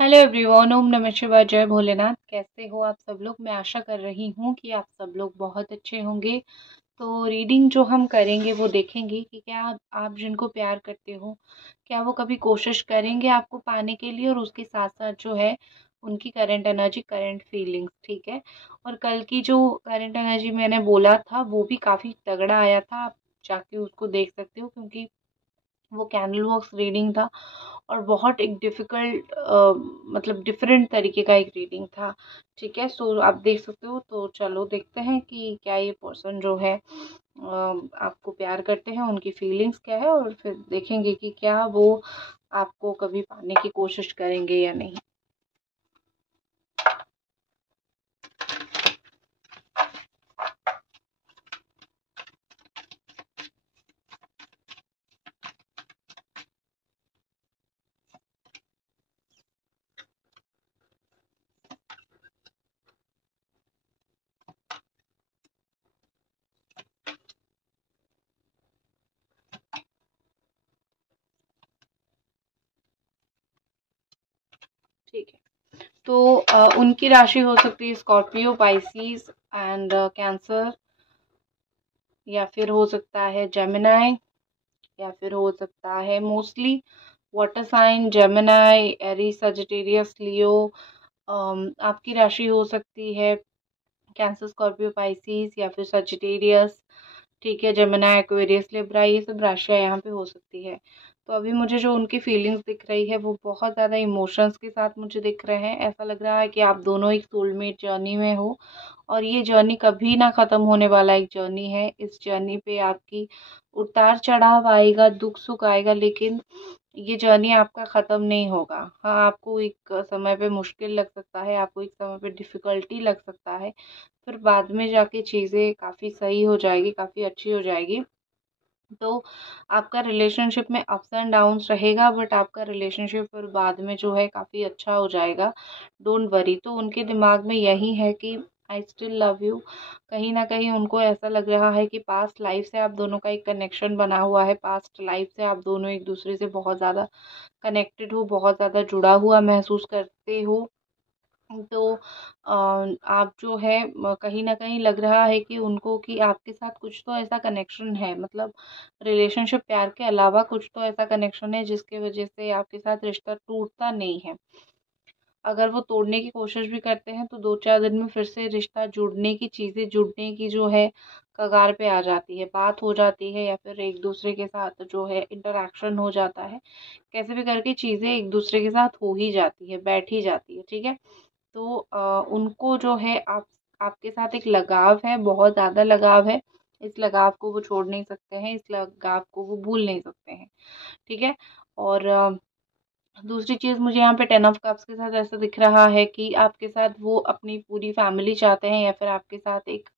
Hello everyone, ओम नमः शिवाय, जय भोलेनाथ। कैसे हो आप सब लोग? मैं आशा कर रही हूँ कि आप सब लोग बहुत अच्छे होंगे। तो रीडिंग जो हम करेंगे वो देखेंगे कि क्या आप जिनको प्यार करते हो, क्या वो कभी कोशिश करेंगे आपको पाने के लिए, और उसके साथ साथ जो है उनकी करंट एनर्जी, करंट फीलिंग्स। ठीक है। और कल की जो करंट एनर्जी मैंने बोला था वो भी काफ़ी तगड़ा आया था। आप जाके उसको देख सकते हो, क्योंकि वो कैंडल बॉक्स रीडिंग था और बहुत एक डिफ़िकल्ट मतलब डिफरेंट तरीके का एक रीडिंग था। ठीक है, सो आप देख सकते हो। तो चलो देखते हैं कि क्या ये पर्सन जो है आपको प्यार करते हैं, उनकी फीलिंग्स क्या है, और फिर देखेंगे कि क्या वो आपको कभी पाने की कोशिश करेंगे या नहीं। ठीक है। तो उनकी राशि हो सकती है स्कॉर्पियो, पाइसिस एंड कैंसर, या फिर हो सकता है जेमिनाई, या फिर हो सकता है mostly water sign, Gemini, Aries, Sagittarius, Leo. आपकी राशि हो सकती है कैंसर, स्कॉर्पियो, पाइसिस, या फिर सजिटेरियस। ठीक है, जेमिनी, एक्वेरियस, लिब्रा, ये सब राशियाँ यहाँ पे हो सकती है। तो अभी मुझे जो उनकी फीलिंग्स दिख रही है वो बहुत ज़्यादा इमोशंस के साथ मुझे दिख रहे हैं। ऐसा लग रहा है कि आप दोनों एक सोलमेट जर्नी में हो, और ये जर्नी कभी ना ख़त्म होने वाला एक जर्नी है। इस जर्नी पे आपकी उतार चढ़ाव आएगा, दुख सुख आएगा, लेकिन ये जर्नी आपका ख़त्म नहीं होगा। हाँ, आपको एक समय पे मुश्किल लग सकता है, आपको एक समय पे डिफ़िकल्टी लग सकता है, फिर बाद में जाके चीज़ें काफ़ी सही हो जाएगी, काफ़ी अच्छी हो जाएगी। तो आपका रिलेशनशिप में अप्स एंड डाउन्स रहेगा, बट आपका रिलेशनशिप फिर बाद में जो है काफ़ी अच्छा हो जाएगा। Don't worry. तो उनके दिमाग में यही है कि आई स्टिल लव यू। कहीं ना कहीं उनको ऐसा लग रहा है कि पास्ट लाइफ से आप दोनों का एक कनेक्शन बना हुआ है, पास्ट लाइफ से आप दोनों एक दूसरे से बहुत ज़्यादा कनेक्टेड हो, बहुत ज़्यादा जुड़ा हुआ महसूस करते हो। तो आप जो है कहीं न कहीं लग रहा है कि उनको कि आपके साथ कुछ तो ऐसा कनेक्शन है, मतलब रिलेशनशिप प्यार के अलावा कुछ तो ऐसा कनेक्शन है जिसकी वज़ह से आपके साथ रिश्ता टूटता नहीं है। अगर वो तोड़ने की कोशिश भी करते हैं तो 2-4 दिन में फिर से रिश्ता जुड़ने की, चीज़ें जुड़ने की जो है कगार पे आ जाती है, बात हो जाती है, या फिर एक-दूसरे के साथ जो है इंटरैक्शन हो जाता है। कैसे भी करके चीज़ें एक-दूसरे के साथ हो ही जाती है, बैठ ही जाती है, ठीक है? तो उनको जो है आपके साथ एक लगाव है, बहुत ज़्यादा लगाव है। इस लगाव को वो छोड़ नहीं सकते हैं, इस लगाव को वो भूल नहीं सकते हैं, ठीक है? और दूसरी चीज़ मुझे यहाँ पे 10 ऑफ कप्स के साथ ऐसा दिख रहा है कि आपके साथ वो अपनी पूरी फैमिली चाहते हैं, या फिर आपके साथ एक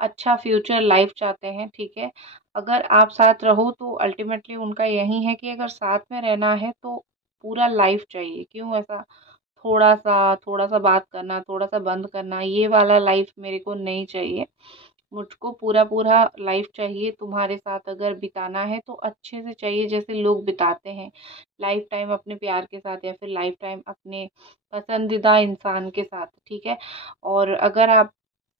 अच्छा फ्यूचर लाइफ चाहते हैं, ठीक है? अगर आप साथ रहो तो अल्टीमेटली उनका यही है कि अगर साथ में रहना है तो पूरा लाइफ चाहिए। क्यों ऐसा थोड़ा-सा बात करना, थोड़ा-सा बंद करना, ये वाला लाइफ मेरे को नहीं चाहिए। मुझको पूरा-पूरा लाइफ चाहिए। तुम्हारे साथ अगर बिताना है तो अच्छे से चाहिए, जैसे लोग बिताते हैं लाइफ टाइम अपने प्यार के साथ, या फिर लाइफ टाइम अपने पसंदीदा इंसान के साथ, ठीक है? और अगर आप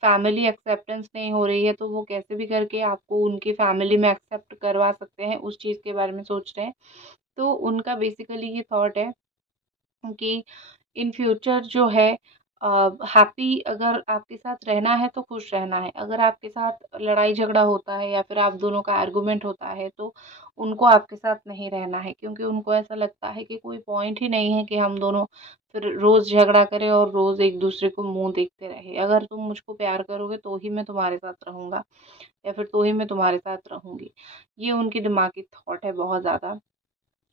फैमिली एक्सेप्टेंस नहीं हो रही है तो वो कैसे भी करके आपको उनकी फैमिली में एक्सेप्ट करवा सकते हैं, उस चीज़ के बारे में सोच रहे हैं। तो उनका बेसिकली ये थॉट है कि इन फ्यूचर जो है हैप्पी, अगर आपके साथ रहना है तो खुश रहना है। अगर आपके साथ लड़ाई झगड़ा होता है या फिर आप दोनों का आर्गुमेंट होता है तो उनको आपके साथ नहीं रहना है, क्योंकि उनको ऐसा लगता है कि कोई पॉइंट ही नहीं है कि हम दोनों फिर रोज़ झगड़ा करें और रोज़ एक दूसरे को मुंह देखते रहे। अगर तुम मुझको प्यार करोगे तो ही मैं तुम्हारे साथ रहूँगा, या फिर तो ही मैं तुम्हारे साथ रहूँगी। ये उनकी दिमागी थॉट है बहुत ज़्यादा।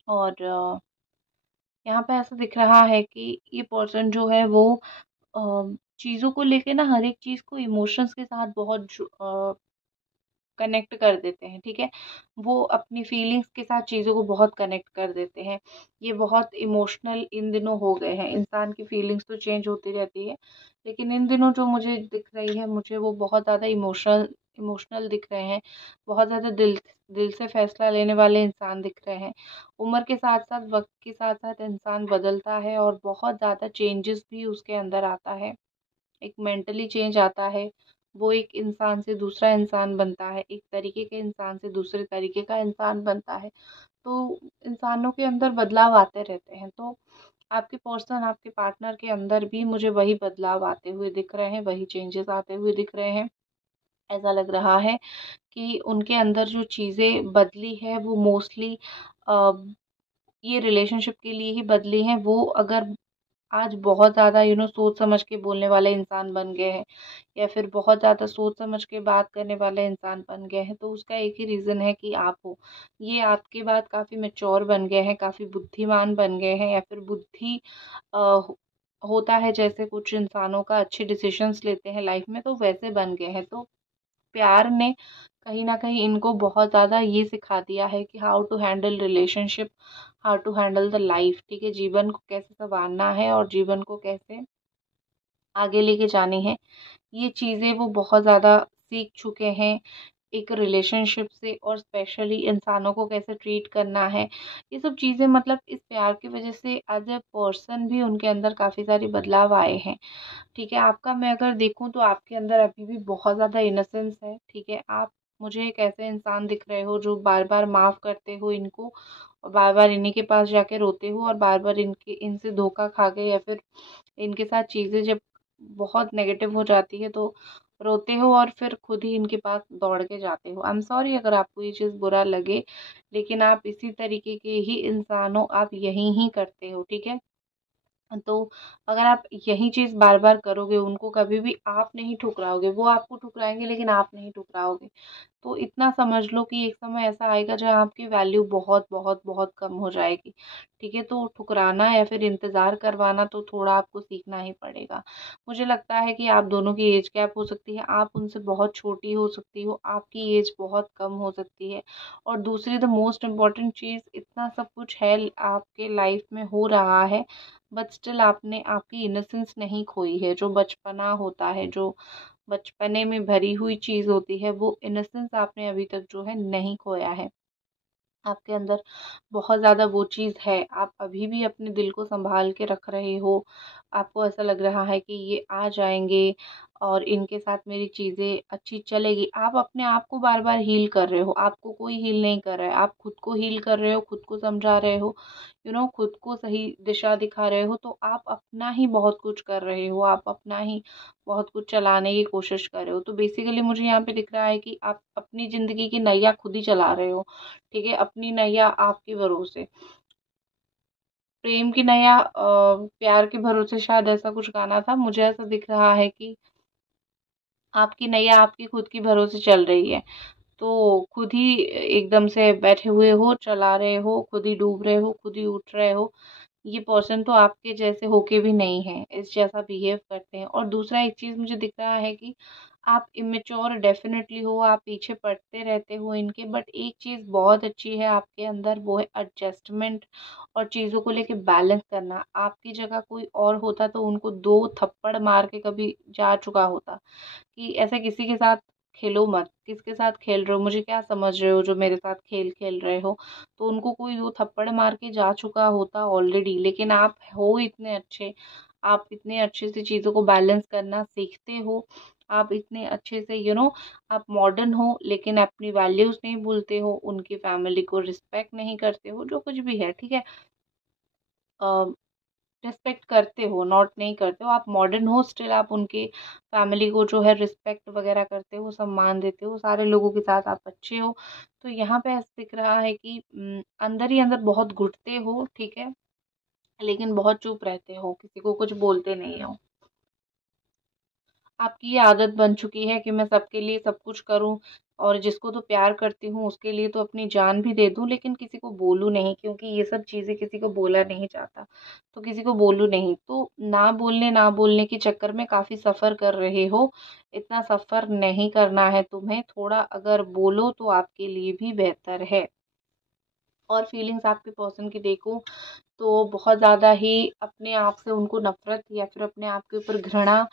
और यहाँ पे ऐसा दिख रहा है कि ये पर्सन जो है वो चीज़ों को लेके ना, हर एक चीज़ को इमोशंस के साथ बहुत कनेक्ट कर देते हैं, ठीक है? वो अपनी फीलिंग्स के साथ चीज़ों को बहुत कनेक्ट कर देते हैं। ये बहुत इमोशनल इन दिनों हो गए हैं। इंसान की फीलिंग्स तो चेंज होती रहती है, लेकिन इन दिनों जो मुझे दिख रही है, मुझे वो बहुत ज़्यादा इमोशनल दिख रहे हैं, बहुत ज़्यादा दिल दिल से फैसला लेने वाले इंसान दिख रहे हैं। उम्र के साथ साथ, वक्त के साथ साथ इंसान बदलता है और बहुत ज़्यादा चेंजेस भी उसके अंदर आता है। एक मेंटली चेंज आता है, वो एक इंसान से दूसरा इंसान बनता है, एक तरीके के इंसान से दूसरे तरीके का इंसान बनता है। तो इंसानों के अंदर बदलाव आते रहते हैं। तो आपके पर्सन, आपके पार्टनर के अंदर भी मुझे वही बदलाव आते हुए दिख रहे हैं, वही चेंजेस आते हुए दिख रहे हैं। ऐसा लग रहा है कि उनके अंदर जो चीज़ें बदली है वो मोस्टली ये रिलेशनशिप के लिए ही बदली हैं। वो अगर आज बहुत ज़्यादा सोच समझ के बोलने वाले इंसान बन गए हैं, या फिर बहुत ज़्यादा सोच समझ के बात करने वाले इंसान बन गए हैं, तो उसका एक ही रीज़न है कि आप हो। ये आपके बाद काफ़ी मैच्योर बन गए हैं, काफ़ी बुद्धिमान बन गए हैं, या फिर बुद्धि अ, होता है जैसे कुछ इंसानों का, अच्छे डिसीजंस लेते हैं लाइफ में, तो वैसे बन गए हैं। तो प्यार ने कहीं न कहीं इनको बहुत ज़्यादा ये सिखा दिया है कि how to handle relationship, how to handle the life, ठीक है? जीवन को कैसे सँवारना है और जीवन को कैसे आगे लेके जानी है। ये चीज़ें वो बहुत ज़्यादा सीख चुके हैं एक रिलेशनशिप से, और स्पेशली इंसानों को कैसे ट्रीट करना है। ये सब चीज़ें मतलब इस प्यार की वज़ह से एज़ अ पर्सन भी उनके अंदर काफ़ी सारे बदलाव आए हैं। ठीक है, आपका मैं अगर देखूँ तो आपके अंदर अभी भी बहुत ज़्यादा इनोसेंस है, ठीक है? आप मुझे एक ऐसे इंसान दिख रहे हो जो बार-बार माफ़ करते हो इनको, और बार-बार इन्हीं के पास जाके रोते हो, और बार-बार इनसे धोखा खा के, या फिर इनके साथ चीज़ें जब बहुत नेगेटिव हो जाती है तो रोते हो, और फिर खुद ही इनके पास दौड़ के जाते हो। आई एम सॉरी अगर आपको ये चीज़ बुरा लगे, लेकिन आप इसी तरीके के ही इंसान हो, आप यही ही करते हो, ठीक है? तो अगर आप यही चीज़ बार-बार करोगे, उनको कभी भी आप नहीं ठुकराओगे, वो आपको ठुकराएँगे लेकिन आप नहीं ठुकराओगे। तो इतना समझ लो कि एक समय ऐसा आएगा जहाँ आपकी वैल्यू बहुत, बहुत, बहुत कम हो जाएगी। ठीक है? तो ठुकराना या फिर इंतज़ार करवाना तो थोड़ा आपको सीखना ही पड़ेगा। मुझे लगता है कि आप दोनों की एज गैप हो सकती है, आप उनसे बहुत छोटी हो सकती हो, आपकी एज बहुत कम हो सकती है। और दूसरी द मोस्ट इम्पोर्टेंट चीज़, इतना सब कुछ है आपके लाइफ में हो रहा है, बट स्टिल आपने आपकी इनोसेंस नहीं खोई है। जो बचपना होता है, जो बचपने में भरी हुई चीज़ होती है, वो इनोसेंस आपने अभी तक जो है नहीं खोया है। आपके अंदर बहुत ज़्यादा वो चीज़ है, आप अभी भी अपने दिल को सँभाल के रख रहे हो। आपको ऐसा लग रहा है कि ये आ जाएँगे और इनके साथ मेरी चीज़ें अच्छी चलेगी। आप अपने आप को बार-बार हील कर रहे हो, आपको कोई हील नहीं कर रहा है। आप खुद को हील कर रहे हो, खुद को समझा रहे हो, खुद को सही दिशा दिखा रहे हो, तो आप अपना ही बहुत कुछ कर रहे हो, आप अपना ही बहुत कुछ चलाने की कोशिश कर रहे हो। तो बेसिकली मुझे यहाँ पे दिख रहा है कि आप अपनी ज़िंदगी की नैया खुद ही चला रहे हो। ठीक है? अपनी नैया आपके भरोसे। प्रेम की नैया प्यार के भरोसे, शायद ऐसा कुछ गाना था। मुझे ऐसा दिख रहा है कि आपकी नैया आपकी खुद की भरोसे चल रही है। तो खुद ही एकदम से बैठे हुए हो, चला रहे हो, खुद ही डूब रहे हो, खुद ही उठ रहे हो। ये पर्सन तो आपके जैसे होके भी नहीं है, इस जैसा बिहेव करते हैं। और दूसरा एक चीज़ मुझे दिख रहा है कि आप इमेच्योर डेफ़िनेटली हो, आप पीछे पड़ते रहते हो इनके, बट एक चीज़ बहुत अच्छी है आपके अंदर, वो है एडजस्टमेंट और चीज़ों को लेके बैलेंस करना। आपकी जगह कोई और होता तो उनको 2 थप्पड़ मार के कभी जा चुका होता, कि ऐसे किसी के साथ खेलो मत, किसके साथ खेल रहे हो, मुझे क्या समझ रहे हो जो मेरे साथ खेल खेल रहे हो। तो उनको कोई 2 थप्पड़ मार के जा चुका होता ऑलरेडी, लेकिन आप हो इतने अच्छे, आप इतने अच्छे से चीज़ों को बैलेंस करना सीखते हो, आप इतने अच्छे से आप मॉडर्न हो, लेकिन अपनी वैल्यूज़ नहीं भूलते हो, उनकी फैमिली को रिस्पेक्ट नहीं करते हो, जो कुछ भी है, ठीक है? अ, रिस्पेक्ट करते हो, नॉट नहीं करते हो, आप मॉडर्न हो, स्टिल आप उनके फैमिली को जो है रिस्पेक्ट वगैरह करते हो, सम्मान देते हो, सारे लोगों के साथ आप अच्छे हो। तो यहाँ पे ऐसा दिख रहा है कि अंदर ही अंदर बहुत घुटते हो, ठीक है? लेकिन बहुत चुप रहते हो, किसी को कुछ बोलते नहीं हो। आपकी ये आदत बन चुकी है कि मैं सबके लिए सब कुछ करूँ, और जिसको तो प्यार करती हूँ उसके लिए तो अपनी जान भी दे दूँ, लेकिन किसी को बोलूँ नहीं, क्योंकि ये सब चीज़ें किसी को बोला नहीं जाता। तो किसी को बोलूँ नहीं। तो ना बोलने के चक्कर में काफ़ी सफ़र कर रहे हो। इतना सफ़र नहीं करना है तुम्हें, थोड़ा अगर बोलो तो आपके लिए भी बेहतर है। और फीलिंग्स आपके पर्सन की देखूँ तो बहुत ज़्यादा ही अपने आप से उनको नफ़रत, या फिर अपने आप के ऊपर घृणा,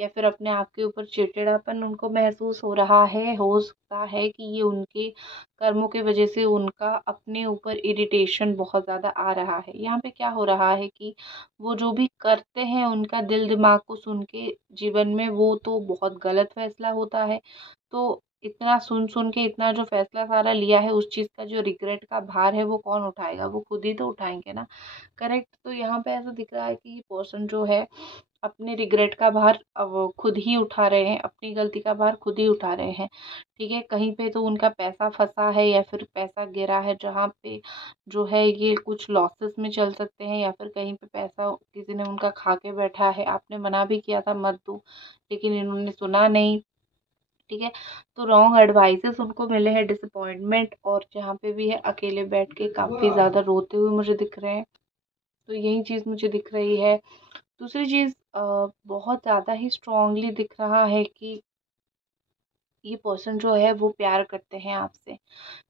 या फिर अपने आप के ऊपर चिड़चिड़ापन उनको महसूस हो रहा है। हो सकता है कि ये उनके कर्मों की वजह से उनका अपने ऊपर इरिटेशन बहुत ज़्यादा आ रहा है। यहाँ पे क्या हो रहा है कि वो जो भी करते हैं उनका दिल दिमाग को सुन के जीवन में वो तो बहुत गलत फैसला होता है। तो इतना सुन सुन के इतना जो फैसला सारा लिया है उस चीज़ का जो रिग्रेट का भार है वो कौन उठाएगा, वो खुद ही तो उठाएंगे ना। करेक्ट। तो यहाँ पे ऐसा दिख रहा है कि ये पर्सन जो है अपने रिग्रेट का भार अब खुद ही उठा रहे हैं, अपनी गलती का भार खुद ही उठा रहे हैं। ठीक है, कहीं पे तो उनका पैसा फंसा है या फिर पैसा गिरा है जहाँ पे जो है ये कुछ लॉसेस में चल सकते हैं, या फिर कहीं पे पैसा किसी ने उनका खा के बैठा है। आपने मना भी किया था मत दो, लेकिन इन्होंने सुना नहीं। ठीक है, तो रॉन्ग एडवाइसेस उनको मिले हैं, डिसअपॉइंटमेंट, और जहाँ पे भी है अकेले बैठ के काफ़ी ज़्यादा रोते हुए मुझे दिख रहे हैं। तो यही चीज़ मुझे दिख रही है। दूसरी चीज़ बहुत ज़्यादा ही स्ट्रांगली दिख रहा है कि ये पर्सन जो है वो प्यार करते हैं आपसे।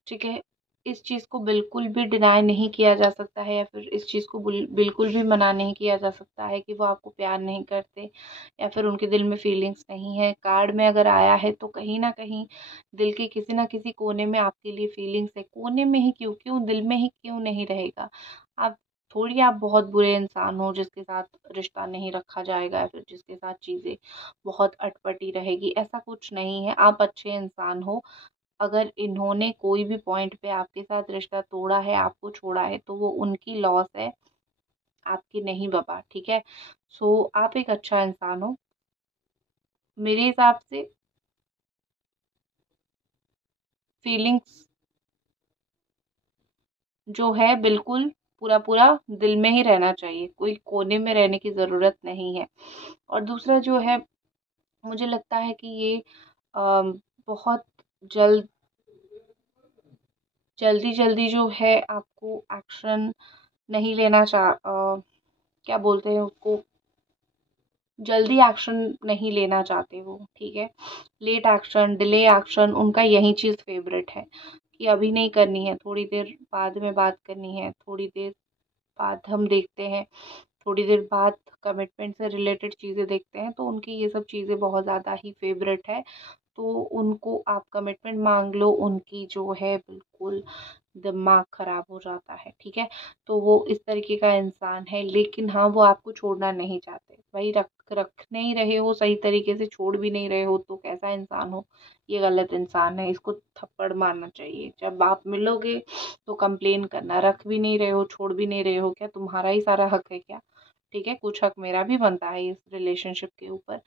ठीक है, इस चीज़ को बिल्कुल भी डिनाई नहीं किया जा सकता है, या फिर इस चीज़ को बिल्कुल भी मना नहीं किया जा सकता है कि वो आपको प्यार नहीं करते या फिर उनके दिल में फीलिंग्स नहीं है। कार्ड में अगर आया है तो कहीं ना कहीं दिल के किसी ना किसी कोने में आपके लिए फीलिंग्स है। कोने में ही क्यों, दिल में ही क्यों नहीं रहेगा। आप थोड़ी आप बहुत बुरे इंसान हो जिसके साथ रिश्ता नहीं रखा जाएगा या फिर जिसके साथ चीज़ें बहुत अटपटी रहेगी, ऐसा कुछ नहीं है। आप अच्छे इंसान हो। अगर इन्होंने कोई भी पॉइंट पे आपके साथ रिश्ता तोड़ा है, आपको छोड़ा है, तो वो उनकी लॉस है, आपकी नहीं बाबा। ठीक है, सो आप एक अच्छा इंसान हो मेरे हिसाब से। फीलिंग्स जो है बिल्कुल पूरा पूरा दिल में ही रहना चाहिए, कोई कोने में रहने की ज़रूरत नहीं है। और दूसरा जो है, मुझे लगता है कि ये बहुत जल्द जल्दी जल्दी जो है आपको एक्शन नहीं लेना क्या बोलते हैं उसको, जल्दी एक्शन नहीं लेना चाहते वो। ठीक है, लेट एक्शन, डिले एक्शन, उनका यही चीज़ फेवरेट है कि अभी नहीं करनी है, थोड़ी देर बाद में बात करनी है, थोड़ी देर बाद हम देखते हैं, थोड़ी देर बाद कमिटमेंट से रिलेटेड चीज़ें देखते हैं। तो उनकी ये सब चीज़ें बहुत ज़्यादा ही फेवरेट है। तो उनको आप कमिटमेंट मांग लो, उनकी जो है बिल्कुल दिमाग खराब हो जाता है। ठीक है, तो वो इस तरीके का इंसान है, लेकिन हाँ वो आपको छोड़ना नहीं चाहते। भाई रख नहीं रहे हो सही तरीके से, छोड़ भी नहीं रहे हो, तो कैसा इंसान हो, ये गलत इंसान है, इसको थप्पड़ मारना चाहिए। जब आप मिलोगे तो कंप्लेन करना, रख भी नहीं रहे हो छोड़ भी नहीं रहे हो, क्या तुम्हारा ही सारा हक है क्या। ठीक है, कुछ हक मेरा भी बनता है इस रिलेशनशिप के ऊपर।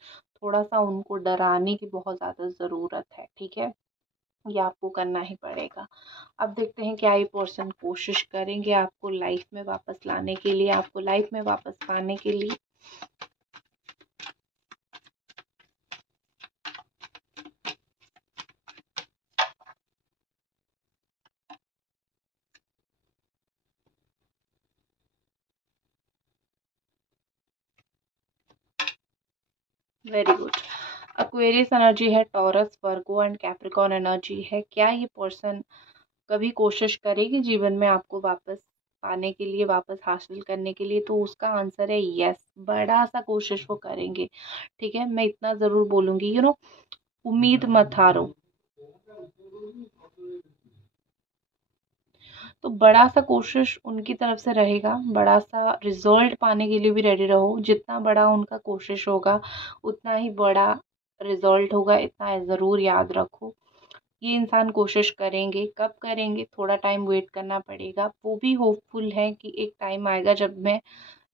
थोड़ा सा उनको डराने की बहुत ज़्यादा ज़रूरत है। ठीक है, ये आपको करना ही पड़ेगा। अब देखते हैं क्या ये पर्सन कोशिश करेंगे आपको लाइफ में वापस लाने के लिए, आपको लाइफ में वापस पाने के लिए। Very good. एक्वेरियस एनर्जी है, taurus, Virgo and Capricorn energy है। क्या ये पर्सन कभी कोशिश करेगी जीवन में आपको वापस पाने के लिए, वापस हासिल करने के लिए? तो उसका आंसर है यस, बड़ा सा कोशिश वो करेंगे। ठीक है, मैं इतना ज़रूर बोलूँगी, उम्मीद मत हारो। तो बड़ा सा कोशिश उनकी तरफ से रहेगा, बड़ा सा रिजल्ट पाने के लिए भी रेडी रहो। जितना बड़ा उनका कोशिश होगा उतना ही बड़ा रिजल्ट होगा, इतना ज़रूर याद रखो। ये इंसान कोशिश करेंगे, कब करेंगे, थोड़ा टाइम वेट करना पड़ेगा। वो भी होपफुल है कि एक टाइम आएगा जब मैं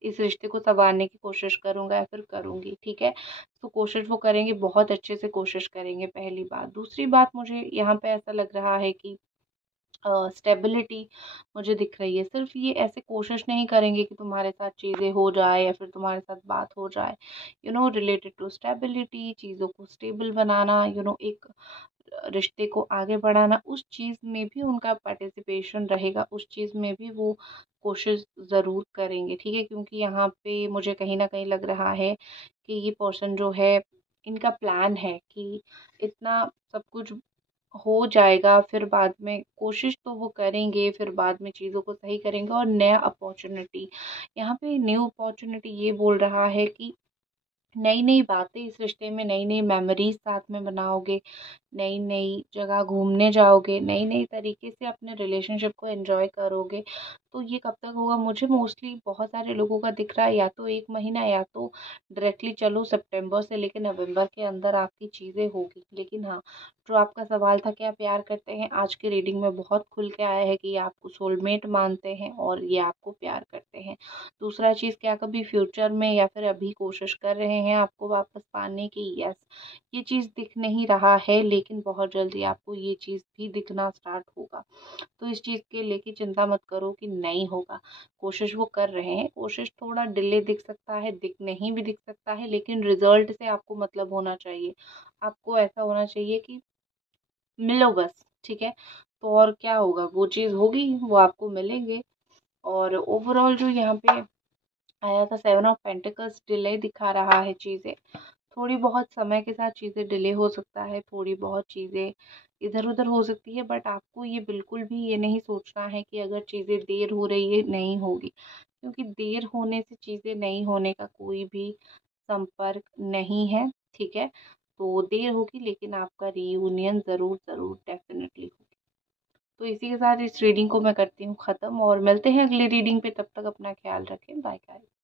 इस रिश्ते को सँवारने की कोशिश करूँगा या फिर करूँगी। ठीक है, तो कोशिश वो करेंगे, बहुत अच्छे से कोशिश करेंगे, पहली बात। दूसरी बात, मुझे यहाँ पे ऐसा लग रहा है कि स्टेबिलिटी मुझे दिख रही है। सिर्फ ये ऐसे कोशिश नहीं करेंगे कि तुम्हारे साथ चीज़ें हो जाए या फिर तुम्हारे साथ बात हो जाए, रिलेटेड टू स्टेबिलिटी, चीज़ों को स्टेबल बनाना, एक रिश्ते को आगे बढ़ाना, उस चीज़ में भी उनका पार्टिसिपेशन रहेगा, उस चीज़ में भी वो कोशिश ज़रूर करेंगे। ठीक है, क्योंकि यहाँ पे मुझे कहीं न कहीं लग रहा है कि ये पर्सन जो है, इनका प्लान है कि इतना सब कुछ हो जाएगा, फिर बाद में कोशिश तो वो करेंगे, फिर बाद में चीज़ों को सही करेंगे और नया अपॉर्चुनिटी, यहाँ पे न्यू अपॉर्चुनिटी ये बोल रहा है कि नई नई बातें इस रिश्ते में, नई नई मेमोरीज साथ में बनाओगे, नई नई जगह घूमने जाओगे, नई नई तरीके से अपने रिलेशनशिप को एंजॉय करोगे। तो ये कब तक होगा? मुझे मोस्टली बहुत सारे लोगों का दिख रहा है या तो 1 महीना, या तो डायरेक्टली चलो सितंबर से लेकर नवंबर के अंदर आपकी चीज़ें होगी। लेकिन हाँ, जो आपका सवाल था क्या प्यार करते हैं, आज की रीडिंग में बहुत खुल के आया है कि ये आपको सोलमेट मानते हैं और ये आपको प्यार करते हैं। दूसरा चीज़, क्या कभी फ्यूचर में या फिर अभी कोशिश कर रहे हैं आपको वापस पाने की? यस, ये चीज़ दिख नहीं रहा है, लेकिन बहुत जल्दी आपको ये चीज़ भी दिखना स्टार्ट होगा। तो इस चीज़ के लेके चिंता मत करो कि नहीं होगा। कोशिश वो कर रहे हैं, कोशिश थोड़ा डिले दिख सकता है, दिख नहीं भी दिख सकता है, लेकिन रिजल्ट से आपको मतलब होना चाहिए। आपको ऐसा होना चाहिए कि मिलो बस, ठीक है? तो और क्या होगा, वो चीज़ होगी, वो आपको मिलेंगे। और ओवरऑल जो यहाँ पे आया था 7 ऑफ पेंटिकल्स, डिले दिखा रहा है चीज़ें। थोड़ी बहुत समय के साथ चीज़ें डिले हो सकता है, थोड़ी बहुत चीज़ें इधर-उधर हो सकती है, बट आपको ये बिल्कुल भी ये नहीं सोचना है कि अगर चीज़ें देर हो रही है, नहीं होगी। क्योंकि देर होने से चीज़ें नहीं होने का कोई भी संपर्क नहीं है, ठीक है? तो देर होगी, लेकिन आपका रियूनियन ज़रूर डेफ़िनेटली होगी। तो इसी के साथ इस रीडिंग को मैं करती हूँ ख़त्म, और मिलते हैं अगली रीडिंग पे। तब तक अपना ख़्याल रखें। Bye guys.